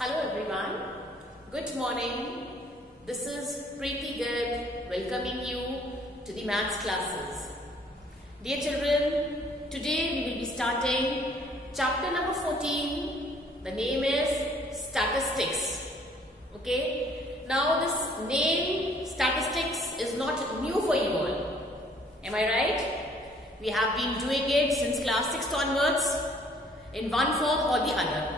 Hello everyone, good morning. This is Preeti Garg welcoming you to the maths classes. Dear children, today we will be starting chapter number 14. The name is Statistics. Okay, now this name Statistics is not new for you all. Am I right? We have been doing it since class 6th onwards in one form or the other.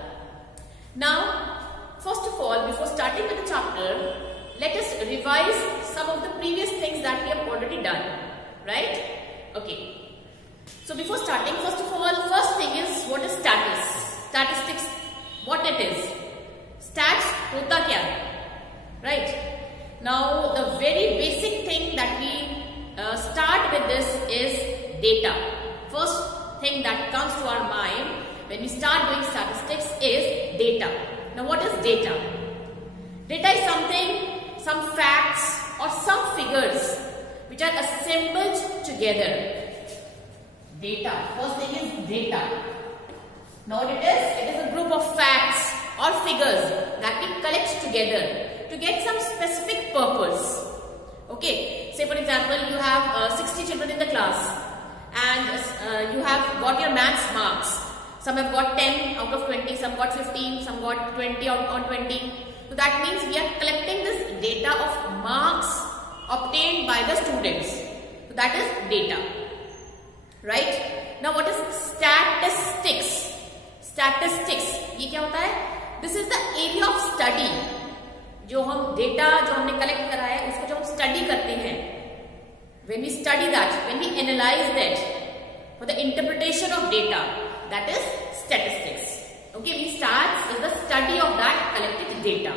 Now, first of all, before starting with the chapter, let us revise some of the previous things that we have already done, right? Okay. So before starting, first of all, first thing is what is statistics, what it is. Stats hota kya hai, right? Now, the very basic thing that we start with this is data. First thing that comes to our mind when we start doing statistics is data. Now what is data? Data is something, some facts or some figures which are assembled together. Data. First thing is data. Now what it is a group of facts or figures that we collect together to get some specific purpose. Okay. Say for example, you have 60 children in the class and you have got your maths marks. Some have got 10 out of 20, some got 15, some got 20 out of 20. So that means we are collecting this data of marks obtained by the students. So that is data. Right? Now what is statistics? Statistics. ये क्या होता है? This is the area of study. जो हम data जो हमने collect करा है उसको जब हम study करते हैं. When we study that, when we analyze that for the interpretation of data, that is statistics. Okay, we start is the study of that collected data.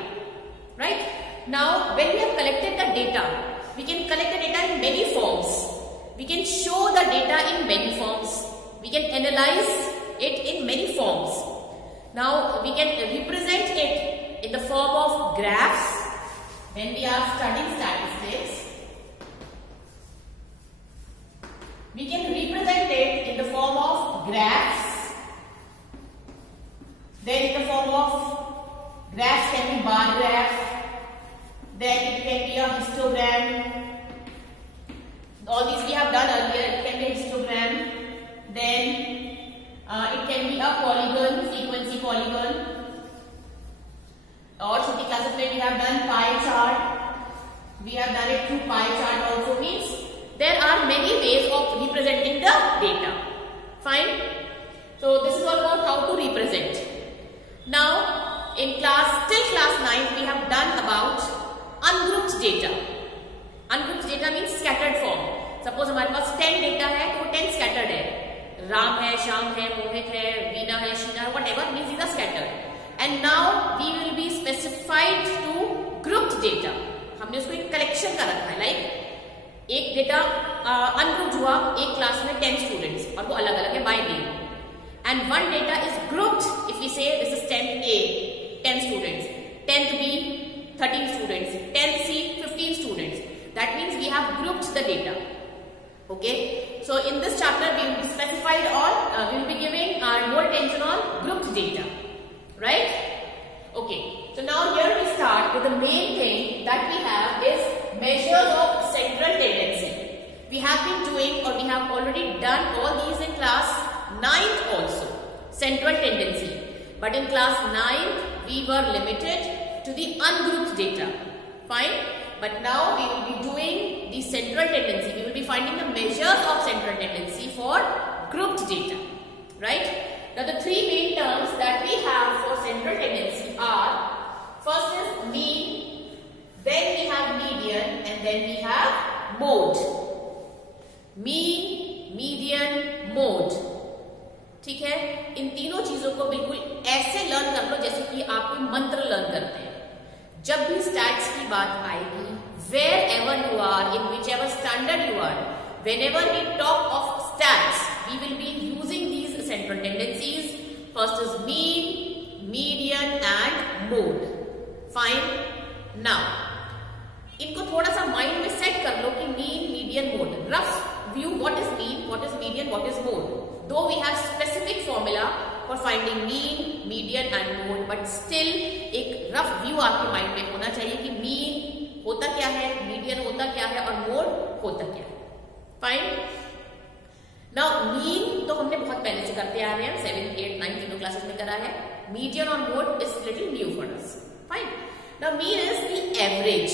Right? Now, when we have collected the data, we can collect the data in many forms. We can show the data in many forms. We can analyze it in many forms. Now, we can represent it in the form of graphs when we are studying statistics. We can represent it in the form of graphs. Then in the form of graphs can be bar graph. Then it can be a histogram. All these we have done earlier. It can be a histogram. Then it can be a polygon, frequency polygon. Or Shruti classes where we have done pie chart. We have done it through pie chart also. Means there are many ways of representing the data. Fine. So this is all about how to represent. Now, in class 9, we have done about ungrouped data. Ungrouped data means scattered form. Suppose हमारे पास 10 data है, तो 10 scattered है. राम है, श्याम है, मोहित है, वीना है, Sheena, whatever means these are scattered. And now we will be specified to grouped data. हमने उसको एक collection का रखा है, like एक data ungrouped हुआ एक class में 10 students और वो अलग अलग है by name. And one data is grouped if we say this is 10th A, 10 students, 10th B, 13 students, 10th C, 15 students. That means we have grouped the data. Okay. So in this chapter we will be specified on, we will be giving more attention on grouped data. Right? Okay. So now here we start with the main thing that we have is measures of central tendency. We have been doing or we have already done all these in class 9th also, central tendency. But in class 9th, we were limited to the ungrouped data. Fine. But now we will be doing the central tendency. We will be finding the measures of central tendency for grouped data. Right. Now the three main terms that we have for central tendency are, first is mean, then we have median, and then we have mode. Mean, median, mode. ठीक है, इन तीनों चीजों को बिल्कुल ऐसे learn कर लो जैसे कि आप कोई मंत्र लर्न करते हैं. जब भी स्टैट्स की बात आएगी, wherever you are, in whichever standard you are, whenever we talk of stats, we will be using these central tendencies. First is mean, median and mode. Fine. Now, इनको थोड़ा सा माइंड में सेट कर लो कि mean, median, mode. Rough view, what is mean, what is median, what is mode. Though we have specific formula for finding mean, median and mode, but still एक rough view आपके mind में होना चाहिए कि mean होता क्या है, median होता क्या है और मोड होता क्या है. फाइन. नाउ मीन तो हमने बहुत पहले से करते आ रहे हैं, 7, 8, 9 तीनों क्लासेस में करा है. मीडियन और mode is little new for us. Fine. Now mean is the average.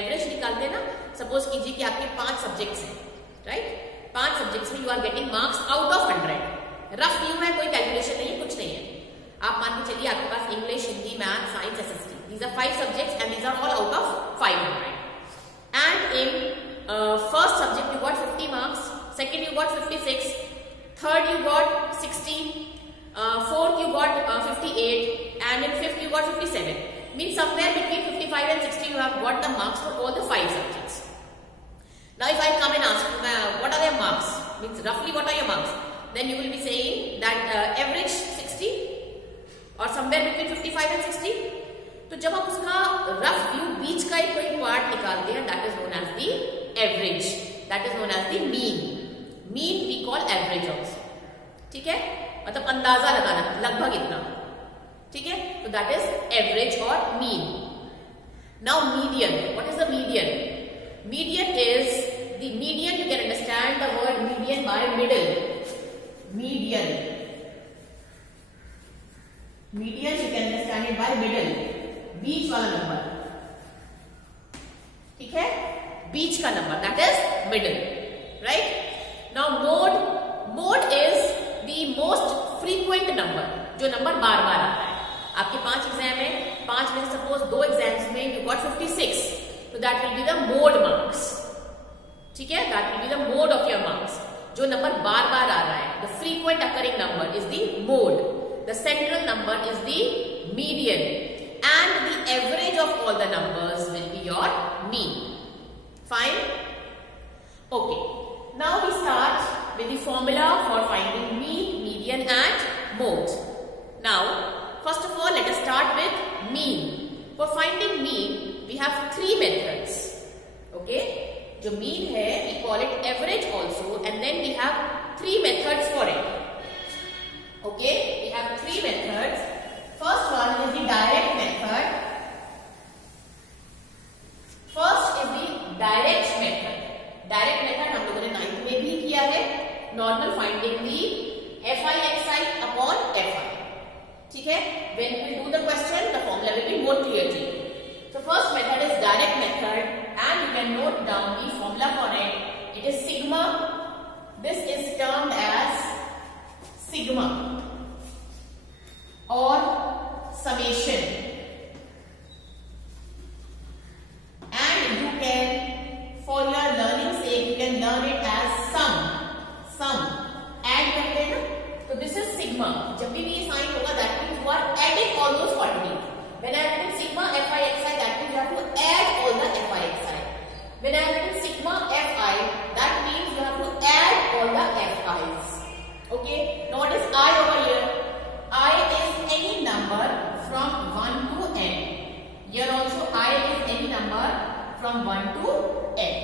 Average निकालते हैं ना. सपोज कीजिए कि आपके 5 सब्जेक्ट्स हैं, राइट. 5 सब्जेक्ट्स में you are getting marks out of 100. Rough view है, कोई कैलकुलेशन नहीं है, कुछ नहीं है. आप मान के चलिए आपके पास English, Hindi, math, science, SST, these are 5 subjects and these are all out of 500. And in first subject you got 50 marks, second you got 56, third you got 60, fourth you got 58, and in fifth you got 57. Means somewhere between 55 and 60 you have got the marks for all the 5 subjects. Now if I come and ask you, what are your marks? Means roughly what are your marks? Then you will be saying that average 60 or somewhere between 55 and 60. तो जब हम उसका rough view बीच का एक कोई part निकालते हैं, that is known as the average, that is known as the mean. Mean we call average also. ठीक है, मतलब अंदाजा लगाना, लगभग इतना. ठीक है, तो दैट इज एवरेज और mean. Now median. What is the median? Median is the median. You can understand the word median by middle. Median. Median you can understand it by middle. बीच वाला नंबर. ठीक है, बीच का number, that is middle. Right. Now mode. Mode is the most frequent number, जो number बार बार आता है. आपके 5 एग्जाम है, 5 में से सपोज 2 एग्जाम्स में यू गॉट 56, तो that will be the mode marks. ठीक है, that will be the mode of your marks. जो नंबर बार बार आ रहा है, the frequent occurring number is the mode. The central number is the median. And the average of all the numbers will be your mean. Fine? Okay. Now we start with the formula for finding mean, median and mode. Now, first of all, let us start with mean. For finding mean, we have 3 methods. Okay? जो mean है, we call it average also, and then we have 3 methods for it. Okay? We have 3 methods. First one is the direct method. First is the direct method. Direct method हम लोगों ने 9th में भी किया है. Normal finding the FI/XI upon FI. ठीक है? When we do the question, the formula will be more clear to you. So first method is direct method, and you can note down the formula for it. It is sigma. This is termed as sigma or summation, and you can, for your learning sake, you can learn it as sum. Add करते हैं ना, तो this is sigma. जब भी ये sign होगा, that means you are adding all those quantities. When I am writing sigma FI/XI, that means you have to add all the FI/XI. When I am writing sigma FI, that means you have to add all the FIs. Okay. Now what is I over here? I is any number from 1 to n. Here also I is any number from 1 to n.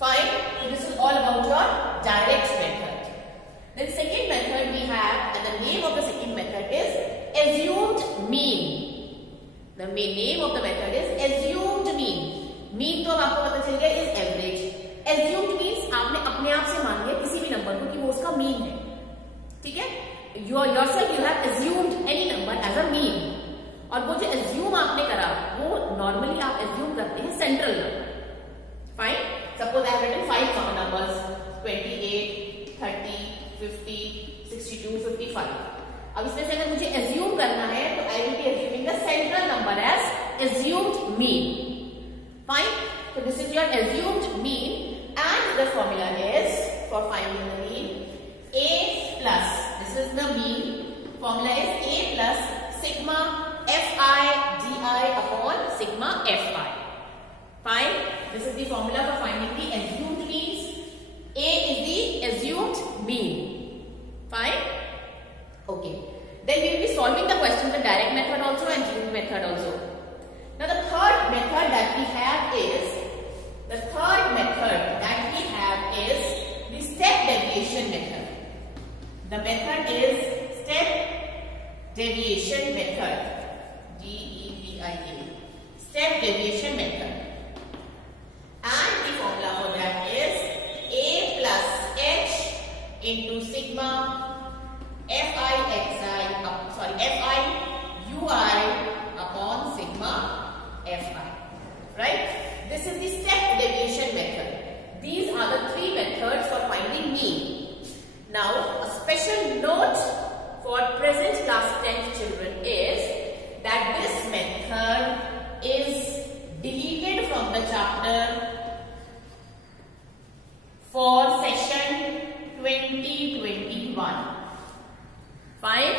Fine. So this is all about your direct method. Then second method we have, and the name of the second method is assumed mean. The name of the method is assumed mean. Mean तो आपको पता चल गया is average. Assumed means आपने अपने आप से मान लिया किसी भी नंबर को कि वो उसका mean है. ठीक है? yourself you have assumed any number as a mean. और वो जो assume आपने करा, वो normally आप assume करते हैं central number. Fine. Suppose I have written 5 numbers: 28, 30, 50, 62, 55. अब इसमें से अगर मुझे assume करना है, तो I will be assuming the central number as assumed mean. Fine. So this is your assumed mean, and the formula is for finding the mean A plus. This is the mean. Formula is A plus sigma Fi di upon sigma Fi. Fine. This is the formula for finding the assumed means. A is the assumed mean. Fine. Okay. Then we will be solving the question with direct method also and assumed method also. Now the third method that we have is the step deviation method. The method is step deviation method. DEVIA. Step deviation method. And the formula for that is A plus H into sigma Fi ui upon sigma Fi. Right? This is the step deviation method. These are the three methods for finding mean. Now, a special note for present class 10th children is that this method is deleted from the chapter for session 2021. Fine?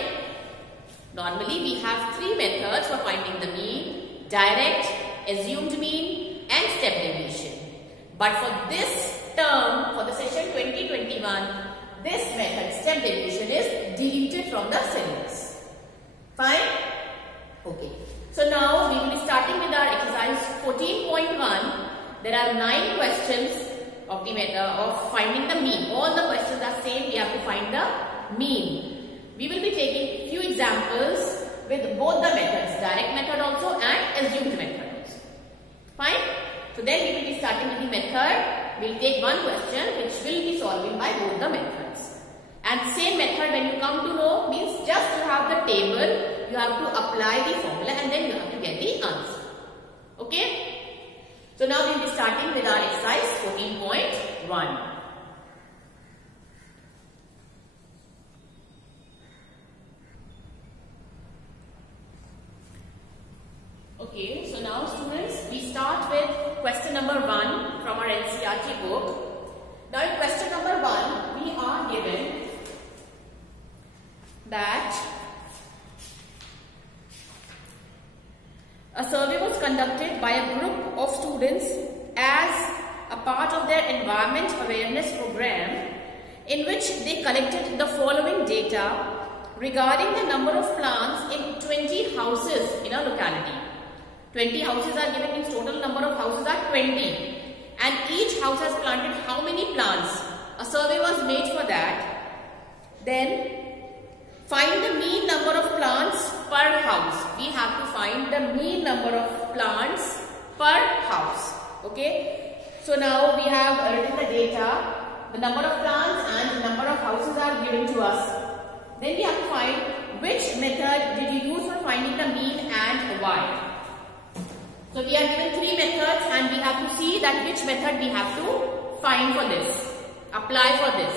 Normally we have three methods for finding the mean: direct, assumed mean and step deviation. But for this term, for the session 2021, this method, step deviation, is deleted from the syllabus. Fine? Okay. So now we will be starting with our exercise 14.1. There are 9 questions of the method of finding the mean. All the questions are same. We have to find the mean. We will be taking few examples with both the methods, direct method also and assumed method also. Fine? So then we will be starting with the method. We will take one question which will be solving by both the methods. And same method, when you come to know, means just you have the table, you have to apply the formula and then you have to get the answer. Okay? So now we will be starting with our exercise 14.1. Okay, so now students, we start with question number 1 from our NCERT book. Now in question number 1, we are given that a survey was conducted by a group of students as a part of their environment awareness program, in which they collected the following data regarding the number of plants in 20 houses in a locality. 20 houses are given, means total number of houses are 20. And each house has planted how many plants? A survey was made for that. Then find the mean number of plants per house. We have to find the mean number of plants per house. Okay. So now we have written the data. The number of plants and the number of houses are given to us. Then we have to find which method did you use for finding the mean and why. So we are given 3 methods and we have to see that which method we have to find for this, apply for this.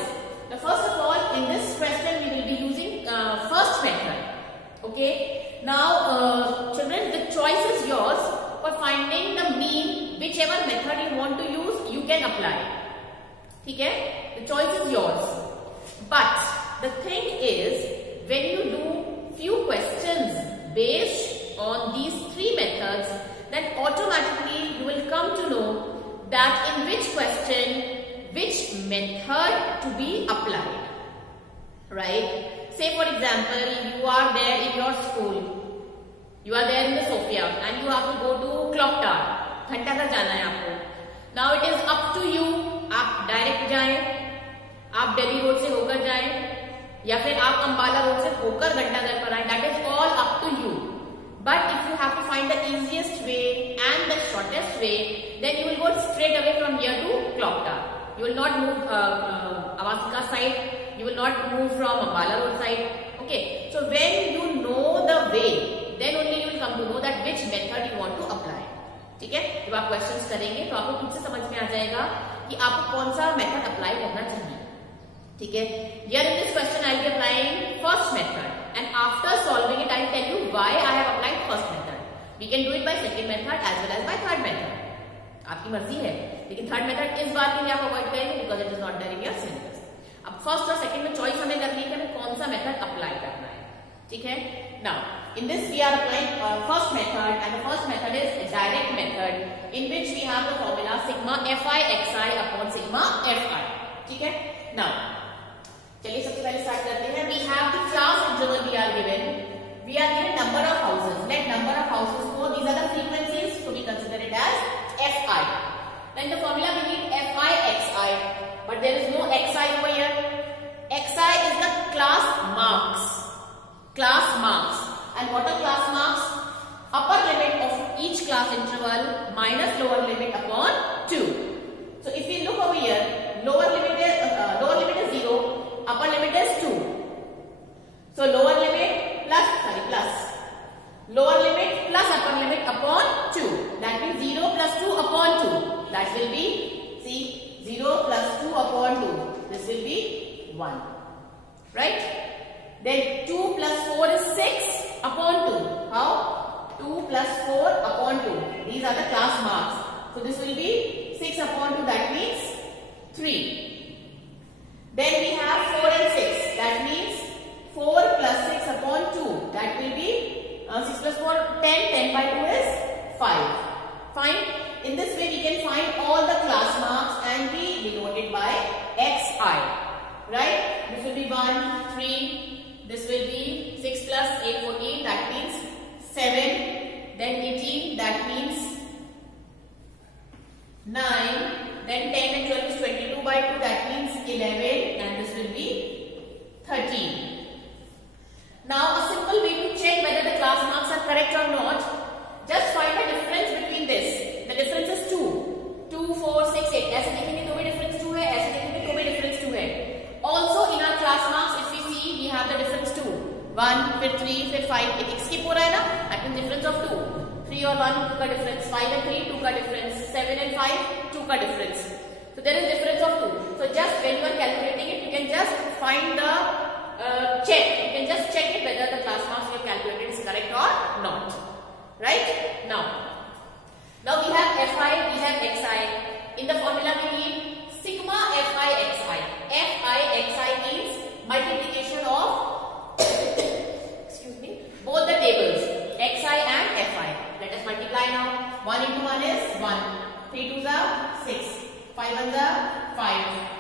Now first of all, in this question we will be using first method. Okay. Now children, the choice is yours for finding the mean. Whichever method you want to use, you can apply. Okay. The choice is yours. But the thing is, when you do few questions based on these 3 methods, then automatically you will come to know that in which question, which method to be applied. Right? Say for example, you are there in your school. You are there in the Sophia and you have to go to Clock Tower. Ghanta Ghar jana hai aapko. Now it is up to you. आप direct जाएं, आप Delhi road से होकर जाएं, या फिर आप Ambala road से होकर घंटा घर पर आएं. That is all up to you. But if you have to find the easiest way and the shortest way, then you will go straight away from here to Clock Tower. You will not move Avasika side. You will not move from Ambala road side. Okay. So when you know the way, then only you will come to know that which method you want to apply. ठीक है? जब आप questions करेंगे तो आपको खुद से समझ में आ जाएगा कि आपको कौन सा method apply करना चाहिए. ठीक है? Here in this question I will be applying first method. And after solving it, I will tell you why I have applied first method. We can do it by second method as well as by third method. आपकी मर्जी है, लेकिन third method इस बार के लिए आप avoid करेंगे because it is not there in your syllabus. अब फर्स्ट और सेकंड में चॉइस हमें करनी है कि हमें कौन सा मेथड अप्लाई करना है. ठीक है. Now in this we are applying first method and the first method is direct method in which we have the formula sigma fi xi upon sigma fi. ठीक है. नाउ चलिए सबसे पहले स्टार्ट करते हैं. We have the class interval we are given. We are given number of houses. Let number of houses go. These are the frequencies, so we consider it as fi. Then the formula we need fi xi, but there is no xi over here. Xi is the class marks. Class marks. minus lower limit upon 2. So if we look over here, lower limit is 0, upper limit is 2. So lower limit plus lower limit plus upper limit upon 2. That means 0 plus 2 upon 2. That will be, see, 0 plus 2 upon 2. This will be 1. Right? Then 2 plus 4 is 6 upon 2. How? 2 plus 4 upon 2. These are the class marks. So this will be 6 upon 2. That means 3. Then we have 4 and 6. That means 4 plus 6 upon 2. That will be 6 plus 4, 10. 10 by 2 is 5. Fine. In this way, we can find all the class marks and be denoted by xi. Right? This will be 1, 3. This will be 6 plus 8, 14. That means 7. Then 18. That means 9. Then 10 and 12 is 22 by 2. That means 11. And this will be 13. Now, a simple way to check whether the class marks are correct or not, just find the difference between this. The difference is 2. 2, 4, 6, 8. ऐसे देखेंगे तो भी difference 2 है, ऐसे देखेंगे तो भी difference 2 है. Also, in our class marks, if we see, we have the difference 2. 1, फिर 3, फिर 5. एक skip हो रहा है ना? That means difference of 2. 3 और 1, 2 का difference. 5 and 3, 2 का difference. 7 and 5, 2 का difference. So there is difference of 2. So just when you are calculating it, you can just find the check. You can just check it whether the class marks you have calculated is correct or not. Right? Now we have Fi, we have Xi. In the formula we need sigma Fi Xi. Fi Xi means multiplication of excuse me, both the tables Xi and Fi. Let us multiply now. 1 into 1 is 1. 3 2s are 6. 5 1s are 5.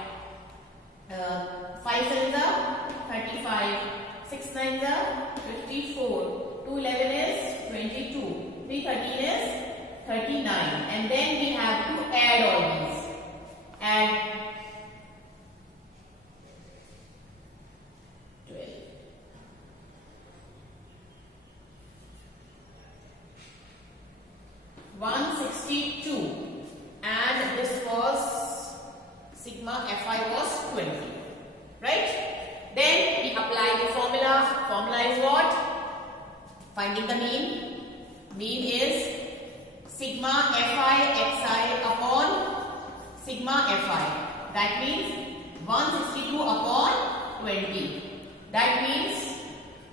5 7s are 35, 6 9s are 54, 2 11 is 22, 3 13 is 39, and then we have to add all these. Add 12. $162, and this was sigma Fi was 20, right? Then we apply the formula. Formula is what? Finding the mean. Mean is sigma Fi Xi upon sigma Fi. That means 162 upon 20. That means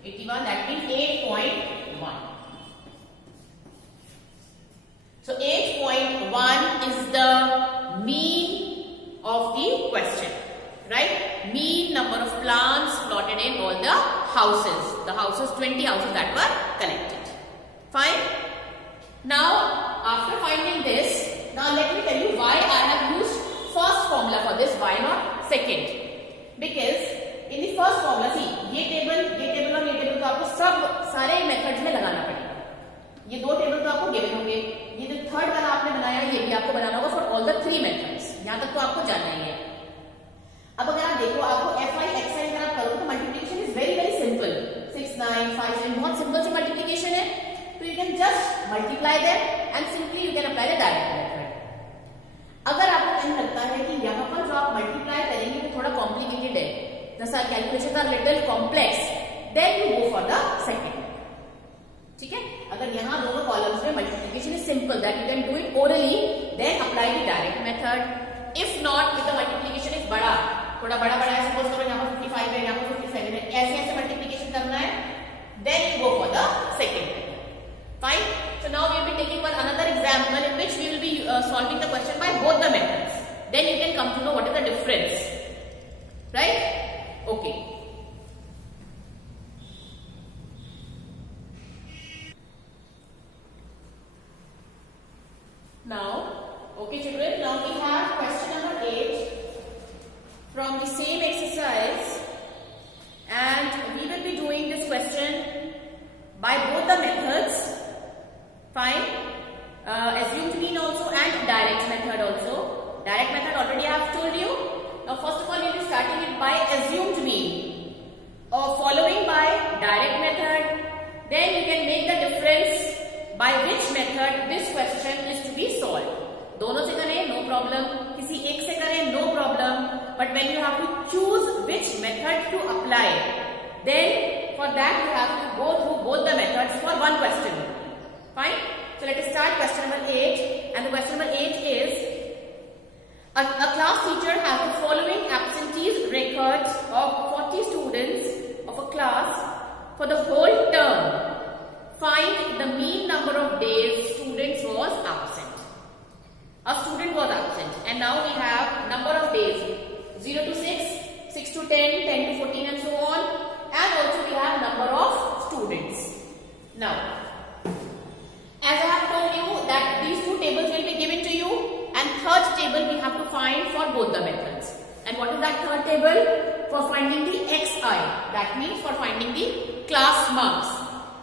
81. That means 8.1. So 8.1 is the mean of the question. Right? Mean number of plants plotted in all the houses. The houses, 20 houses that were collected. Fine? Now, after finding this, now let me tell you why I have used first formula for this. Why not second? Because in the first formula, see, ये table और ये table तो आपको सब सारे methods में लगाना पड़ेगा. ये दो table तो आपको given होंगे. ये जो third वाला आपने बनाया, ये भी आपको बनाना होगा for all the 3 methods. यहाँ तक तो आपको जानना ही है. अब अगर आप देखो, आपको Fi Xi अगर आप करो तो multiplication is very very simple. 6 9 5 7 बहुत सिंपल सी मल्टीप्लिकेशन है. तो you can just multiply them and simply you can apply the direct method. अगर आपको कहीं लगता है कि यहाँ पर जो आप मल्टीप्लाई करेंगे वो थोड़ा कॉम्प्लिकेटेड है, जैसा calculation are little complex, then you go for the second. ठीक है? अगर यहाँ दोनों कॉलम्स में multiplication is simple that you can do it orally, then apply the direct method. If not, if the multiplication is बड़ा, थोड़ा बड़ा है, सपोज करो यहाँ पर 55 है, यहाँ पर 57 है, ऐसे मल्टीप्लिकेशन करना है, then you go for the second method. Fine. So now we will be taking one another example in which we will be solving the question by both the methods. Then you can come to know what is the difference. Right? Okay. Now, okay children, now we have question number 8 from the same exercise, and we will be doing this question by both the methods. Fine. Assumed mean also and direct method also. Direct method already I have told you. Now first of all we will be starting it by assumed mean, or following by direct method. Then you can make the difference by which method this question is to be solved. दोनों से करें no problem, किसी एक से करें no problem, but when you have to choose which method to apply, then for that you have to go through both the methods for one question. Fine? So let us start question number 8, and the question number 8 is a class teacher has the following absentees records of 40 students of a class for the whole term. Find the mean number of days students was absent. A student was absent, and now we have number of days 0 to 6, 6 to 10, 10 to 14 and so on, and also we have number of students. Now, as I have told you that these two tables will be given to you, and third table we have to find for both the methods. And what is that third table? For finding the xi, that means for finding the class marks.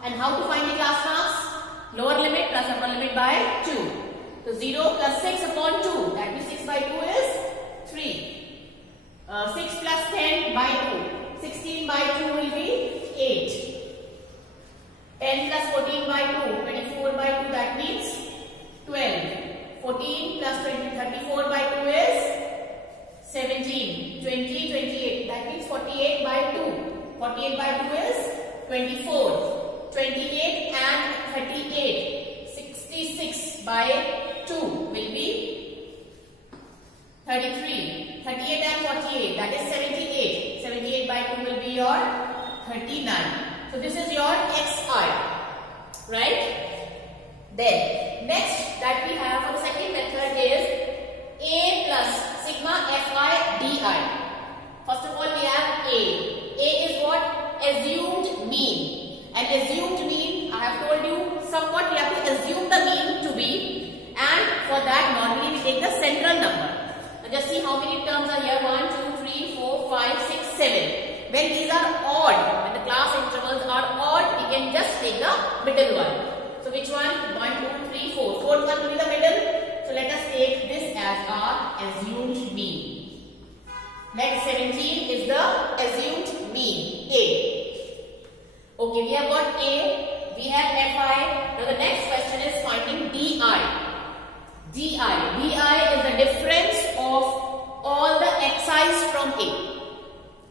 And how to find the class marks? Lower limit plus upper limit by 2. So 0 plus 6 upon 2, that means 6 by 2 is 3. 6 plus 10 by 2, 16 by 2 will be 8. 10 plus 14 by 2, 24 by 2, that means 12. 14 plus 20, 34 by 2 is 17. 20, 28, that means 48 by 2. 48 by 2 is 24. 28 and 38, 66 by 2 will be 33. 38 and 48, that is 78. 78 by 2 will be your 39. So this is your xi, right? Then next that we have for the second method is a plus sigma fi di. First of all we have a. A is what? Assumed mean. And assumed mean, I have told you somewhat we have to assume the mean to be, and for that normally we take the central number. Now just see how many terms are here. 1, 2, 3, 4, 5, 6, 7. When these are odd, when the class intervals are odd, we can just take the middle one. So which one? 1, 2, 3, 4. Fourth one will be the middle. So let us take this as our assumed mean. Next 17 is the assumed mean, A. Okay, we have got A, we have Fi. Now the next question is finding Di. Di is the difference of all the xi's from A.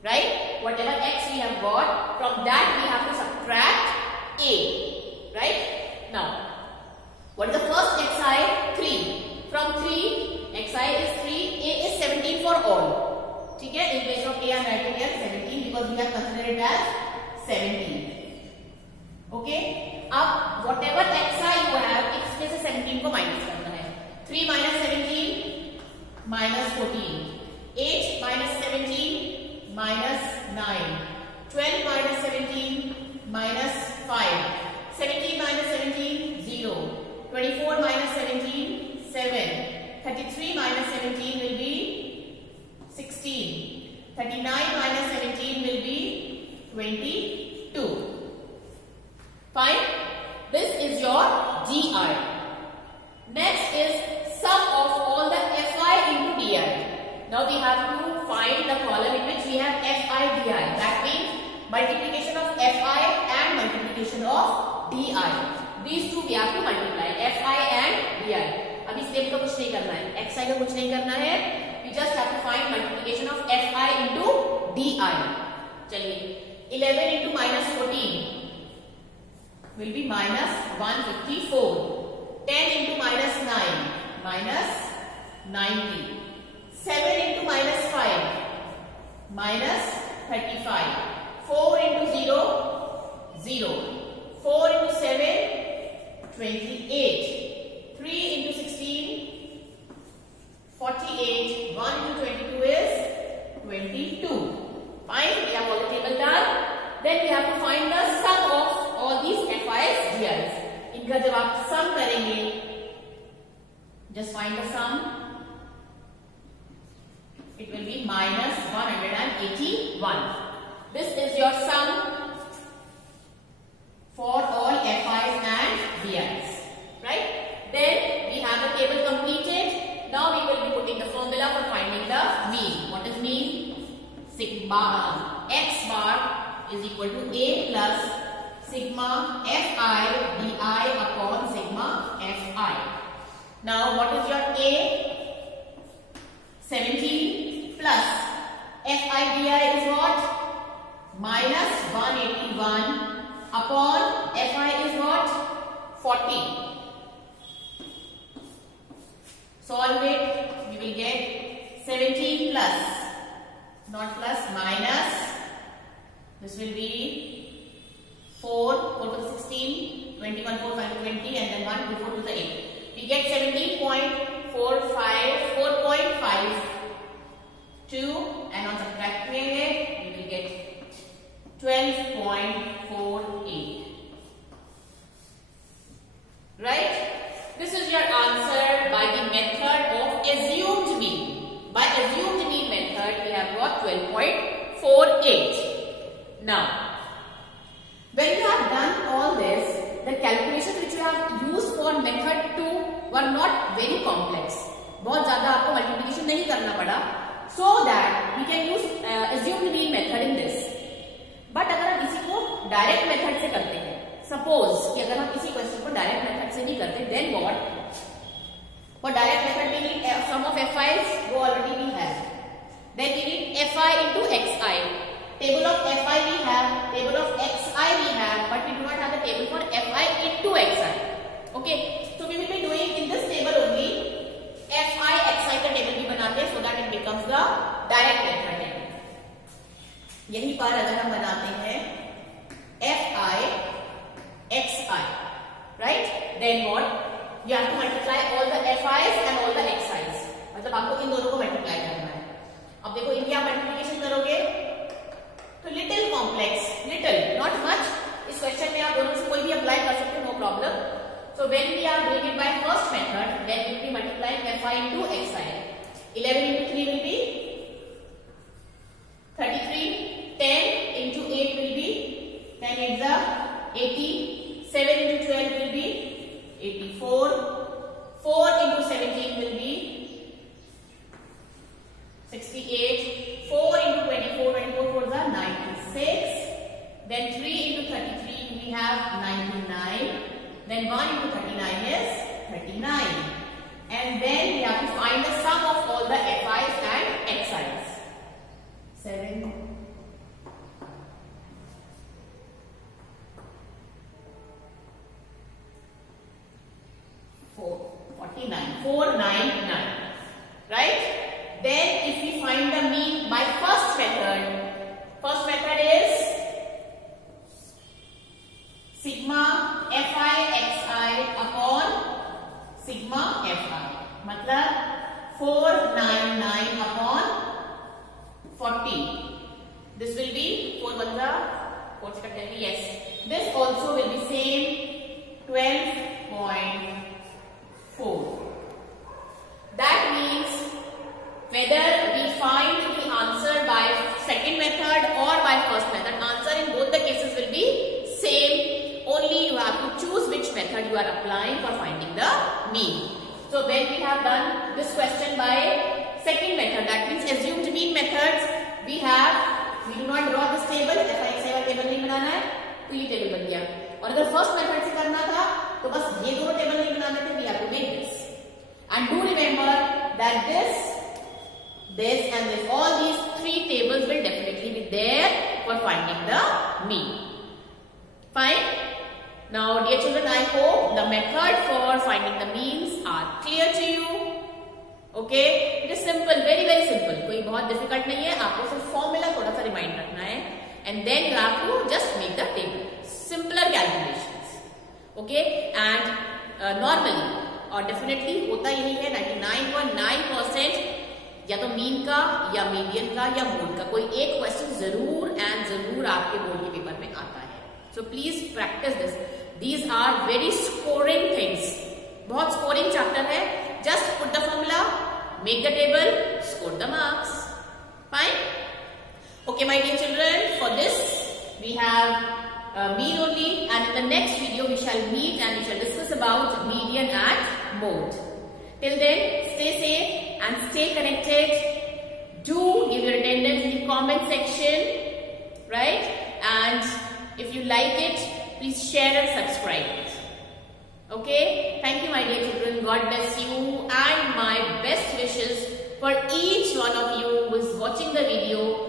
Right? Whatever x we have got, from that we have to subtract A. Right? Now, what is the first xi? 3. From 3, xi is 3, A is 17 for all. Okay? In place of A I am writing here 17 because we have considered it as 17. Okay? अब whatever xi you have, इसमें से 17 को minus करना है. 3 minus 17 minus 14. 8 minus 17 minus 9. 12 minus 17 minus 5. 17 minus 17 0. 24 minus 17 7. 33 minus 17 will be 16. 39 minus 17 will be 22. Fine. This is your Di. Next is sum of all the Fi into Di. Now we have to find the column in which we have Fi Di. That means multiplication of Fi and multiplication of Di. These two we have to multiply, Fi and Di. अब इस table का कुछ नहीं करना है, xi का कुछ नहीं करना है. We just have to find multiplication of Fi into Di. चलिए 11 into minus 14 will be minus 154. 10 into minus 9 minus 90. 7 into minus 5 minus 35. 4 into 0 0. 4 into 7 28. 3 into 16 48. 1 into 22 is 22. Fine, we have all the table done. Then we have to find the sum of all these Fi's, Di's. इनका जब आप sum करेंगे, just find the sum. It will be minus 181. This is your sum for all Fi's and Di's. Right? Then we have the table completed. Now we will be putting the formula for finding the mean. What is mean? Sigma x bar is equal to a plus sigma fi di upon sigma fi. Now what is your A? 17 plus fi di is what? Minus 181 upon fi is what? 40. Solve it. We will get 17 plus, not plus, minus. This will be 4 to the 16, 21, 4, 5 to 20, and then 1 to 4 to the 8. We get 17.45, 4.52, and on subtracting it, we will get 12.48. Right? This is your answer by the method of assumed mean. By assumed mean method, we have got 12.48. Now, when you have done all this, the calculations which you have used for method 2 were not very complex. बहुत ज़्यादा आपको multiplication नहीं करना पड़ा, so that we can use assumed mean method in this. But अगर हम इसी को direct method से करते हैं, suppose कि अगर हम इसी question को direct method से नहीं करते, then what? For direct method we need sum of fi's, वो already we have. Then we need fi into xi. Table of fi we have, table of xi we have, but we do not have the table for fi into xi. Okay, so we will be doing in this table only fi xi का table भी बनाते हैं, so that it becomes the direct method. यहीं पर अगर हम बनाते हैं fi xi, right? Then what? You have to multiply all the fi's and all the xi's. मतलब आपको इन दोनों को मल्टीप्लाई करना है. अब देखो इनकी आप मल्टीप्लिकेशन करोगे तो little complex, little not much. इस क्वेश्चन में आप दोनों से कोई भी अप्लाई कर सकते हो, no problem. So when we are doing it by first method, then we will be multiplying fi into xi. 11 into 3 will be 33. 10 into 8 will be 10 8 the 80. 7 into 12 will be 84. 4 into 17 will be 68. 4 into 24, 24 for the 96. Then 3 into 33 we have 99. Then 1 into 39 is 39. And then we have to find the sum of all the fi's and xi's. 7. 499, right? Then if we find the mean by first method is sigma fi xi upon sigma fi. मतलब 499 upon 40. This will be 4 banda 4 se cut karte, yes. This also will be same 12.4. That means whether we find the answer by second method or by first method, answer in both the cases will be same. Only you have to choose which method you are applying for finding the mean. So when we have done this question by second method, that means assumed mean methods, we do not draw this table. fi xi वाला table नहीं बनाना है, तो ये table बन गया. और अगर first method से करना था तो बस ये दोनों टेबल नहीं बनाने थे, we have to make this. And do remember that this and this, all these three tables will definitely be there for finding the mean. Fine. Now dear children, I hope the method for finding the means are clear to you. Okay, it is simple, very very simple. कोई बहुत difficult नहीं है, आपको सिर्फ formula थोड़ा सा remind रखना है, and then you have to just make the table. Simpler calculations. Okay, and normally और डेफिनेटली होता यही है 99.9% या तो मीन का या मीडियन का या मोड का कोई एक क्वेश्चन जरूर आपके बोर्ड के पेपर में आता है. So please practise this. These are very scoring things. बहुत स्कोरिंग चैप्टर है. Just put the formula, make the table, score the marks. Fine. Okay my dear children, for this we have mean only, and in the next video we shall meet and we shall discuss about median and mode. Till then, stay safe and stay connected. Do give your attendance in the comment section, right? And if you like it, please share and subscribe. Okay, thank you my dear children. God bless you and my best wishes for each one of you who is watching the video